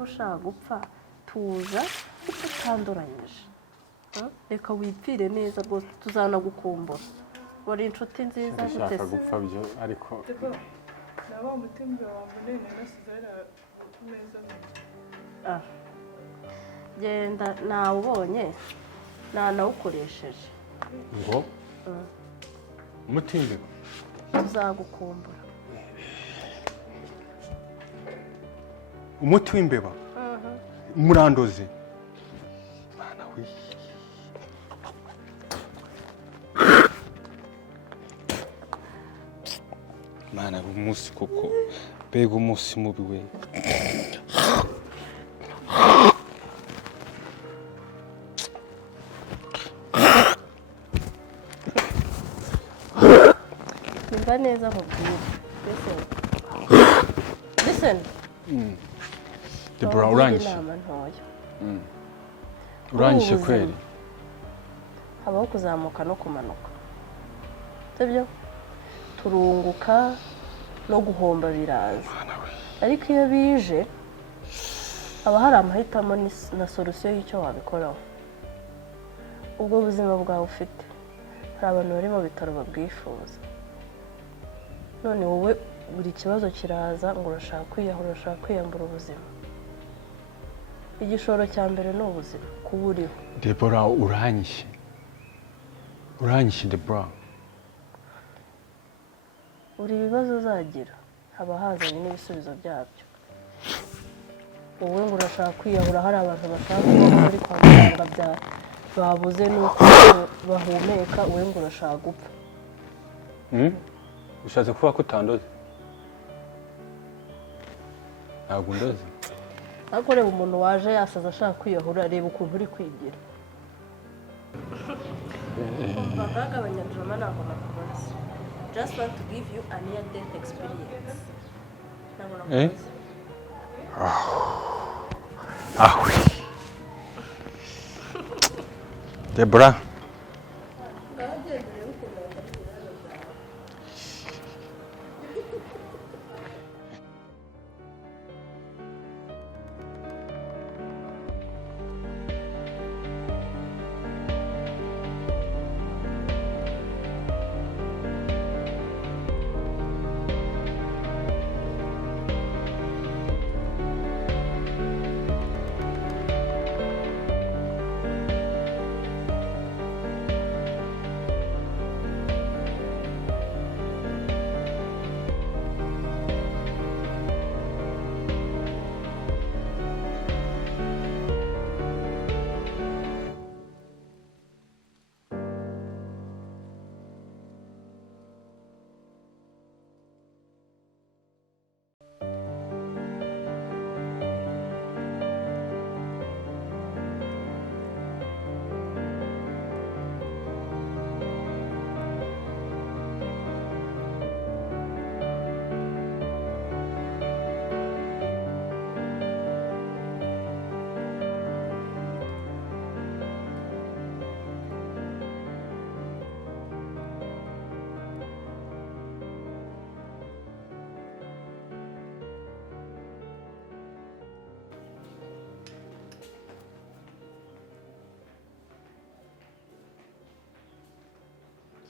niba ushaka gupfa tuza tutanduranyije reka wipfire neza rwose tuzanagukumbura wari inshuti nziza gute se gupfa byo ariko naba umutima wambone narasizera kumeza genda nawe ubonye nanawukoresheje ngo umutimbe tuzagukumbura umuti w'imbeba murandoze mana we mana umunsi koko bega umunsi mubi we nimba neza nkubwire listen Debora urangije urangije kweli habaho kuzamuka no kumanuka sibyo turunguka no guhomba biraza ariko iyo bije haba hari amahitamo na solution y'icyo wabikoraho ubwo buzima bwawe ufite hari abantu bari mu bitaro babwifuza none wowe buri kibazo kiraza ngo urashaka kwiyahura urashaka kwiyambura ubuzima igishoro cya mbere ni ubuzima kuba uriho Debora uranyishe Debora buri bibazo uzagira haba hazanye n'ibisubizo byabyo wowe ngo urashaka kwiyahura hari abantu bashaka kuba bari kwa muganga babuze n'uko bahumeka wowe ngo urashaka gupfa ushatse kuvuga ko utandoze ntabwo undoze ariko reba umuntu waje yasaza ashaka kwiyahura reba ukuntu uri kwigira umvaga abanyadrama ntabwo nakubaza just want to give you a near death experience ntabwo nakubaza Debora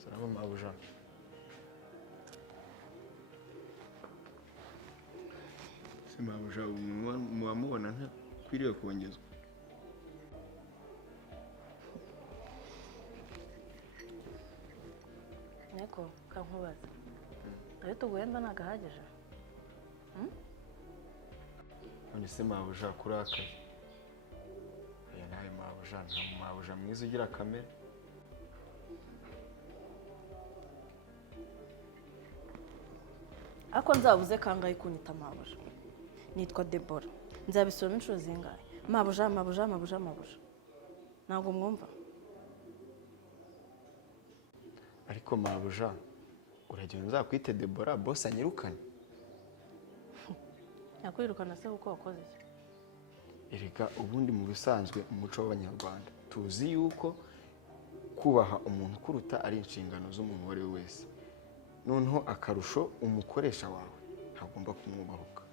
Salamu mabuja. Se mabuja muamubona ntakwiriye kongezwa. Neko kankubaza. Ayo tuguhemba nagahagije. None se mabuja kurakaye. Aya nawe mabuja nta mabuja mwiza ugira kamera. Ako nzabuze kangaye kunyita mabuja. Nitwa Debora. Nzabisoma inshuro zingahe. Mabuja. Ntabwo mwumva. Ariko mabuja uragenda uzakwite Debora boss anyirukane. Yakwirukana se uko wakoze iki? Erega ubundi mu bisanzwe umuco w'Abanyarwanda tuzi yuko kubaha umuntu kuruta ari inshingano z'umuntu wari wese. Noneho akarusho umukoresha wawe ntagomba kumwubahuka.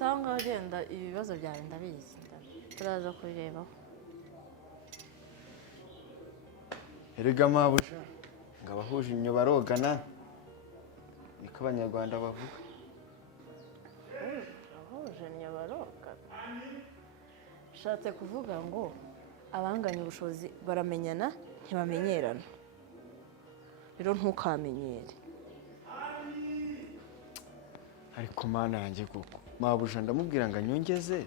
nsanga agenda ibibazo byawe ndabizi turaza kubirebaho. erega mabuja ngo abahuje inyo barogana niko abanyarwanda bavuga. Abahuje inyo barogana bishatse kuvuga ngo abanganya ubushobozi baramenyana ntibamenyerana, rero ntukamenyere. ariko mana yanjye koko mabuja ndamubwira ngo anyongeze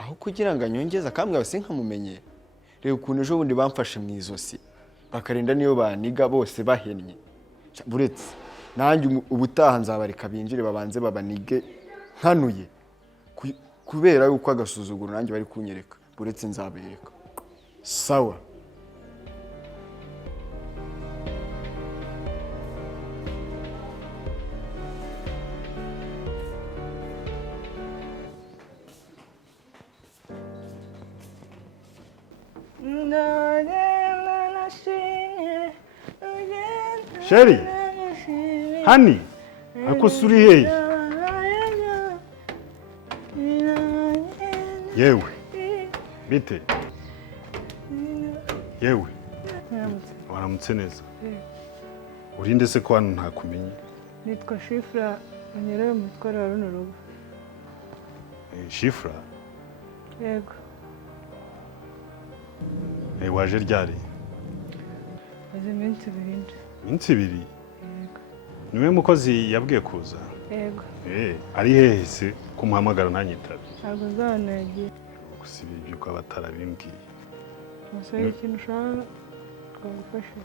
aho kugira ngo anyongeze akambwira bose nkamumenye. Reba ukuntu ejo bundi bamfashe mu izosi bakarinda niyo baniga bose bahennye. Buretse nanjye ubutaha nzabareka binjire babanze babanige nkanuye kubera yuko agasuzuguro nanjye bari kunyereka. Buretse nzabereka sawa. Sheri, hani, ariko suri hehe? Yewe, bite? Yewe, waramutse neza. Urinde se ko hano ntakumenye? Nitwa Shifra, anyereye umutware wa runo rugo. Shifra? Yego. Waje ryari? Maze iminsi ibiri. Iminsi ibiri? Yego. Niwe mukozi yabwiye kuza? Yego. Ari hehe se kumuhamagara ntanyitabe? Ntabwo nzabona yagiye. Gusa ibi by'uko abatarabimbwiye. Musore ikintu ushaka twagufasha.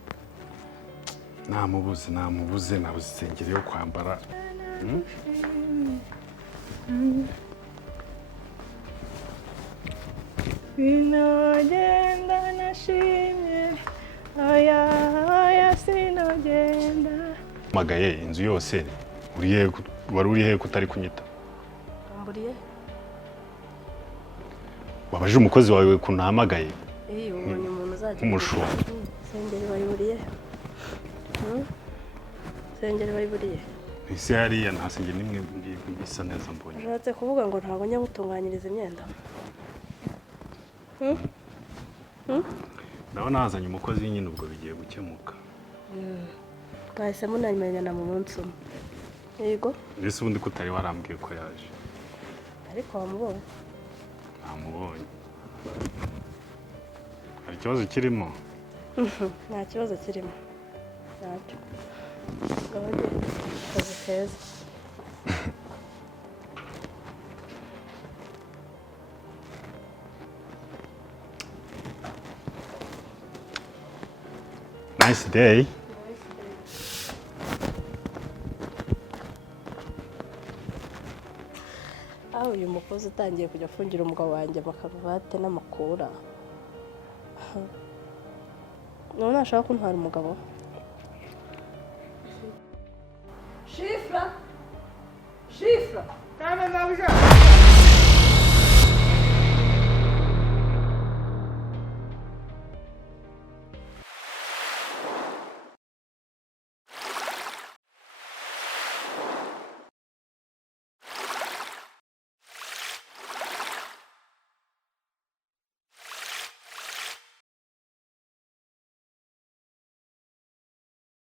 Namubuze nabuze isengeri yo kwambara. Sinogenda nashimye, oya sinogenda. Magaye inzu yose wari uri hehe kutari kunyita? Mburiye? Wabaje umukozi wawe kunahamagaye? Ubonye umuntu uzajya umushumba. Sengeri bayiburiye? Sengeri bayiburiye? Ese hariya nta sengeri nimwe bisa neza mbonye. Ushatse kuvuga ngo ntabwo njya gutunganyiriza imyenda? Ndabona hazanye umukozi nyine ubwo bigiye gukemuka. Mwahise munamenyana mu munsi umwe. Yego? Mbese ubundi ko utari warambwiye ko yaje? Ariko wamubonye? Namubonye. Hari ikibazo kirimo? Nta kibazo kirimo. Ntacyo. Gahunda akazi keza. Nice day. Aho uyu mukozi utangiye kujya afungira umugabo wanjye amakaruvate n'amakura. None nashaka kuntwara umugabo. Shifra. Kame mabuja.